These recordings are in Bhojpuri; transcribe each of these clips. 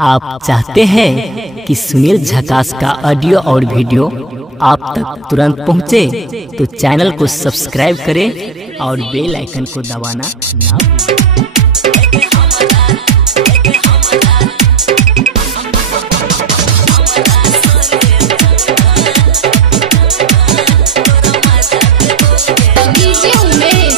आप चाहते हैं कि सुनील झकाश का ऑडियो और वीडियो आप तक तुरंत पहुंचे तो चैनल को सब्सक्राइब करें और बेल आइकन को दबाना ना भूलें।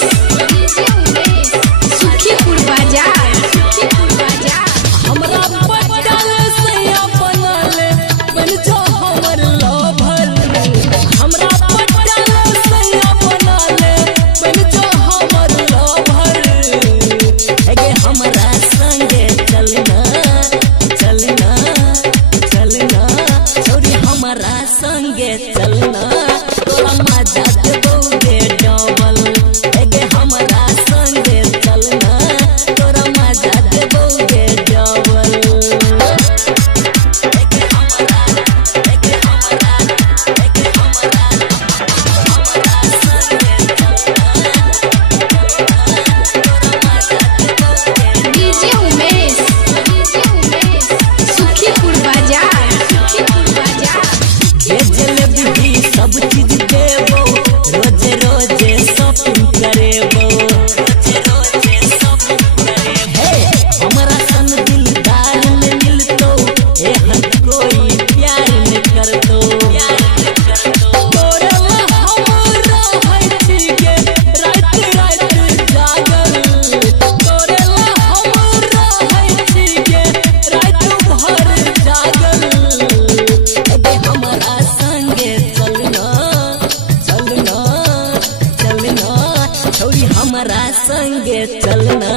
हमरा संगे चलना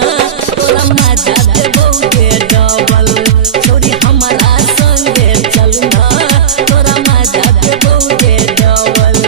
तोरा मजा देबौ गे डबल छोरी हमरा संगे चलना तोरा मजा देबौ गे डबल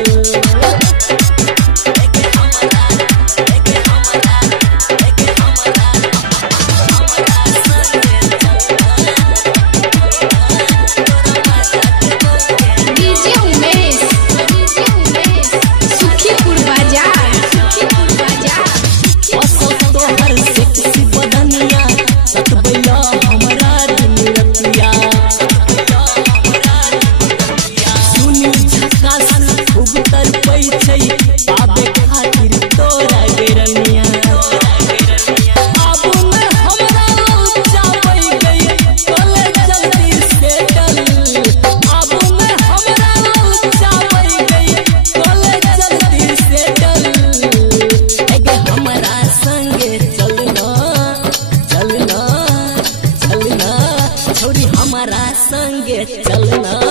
हमरा संगे चलना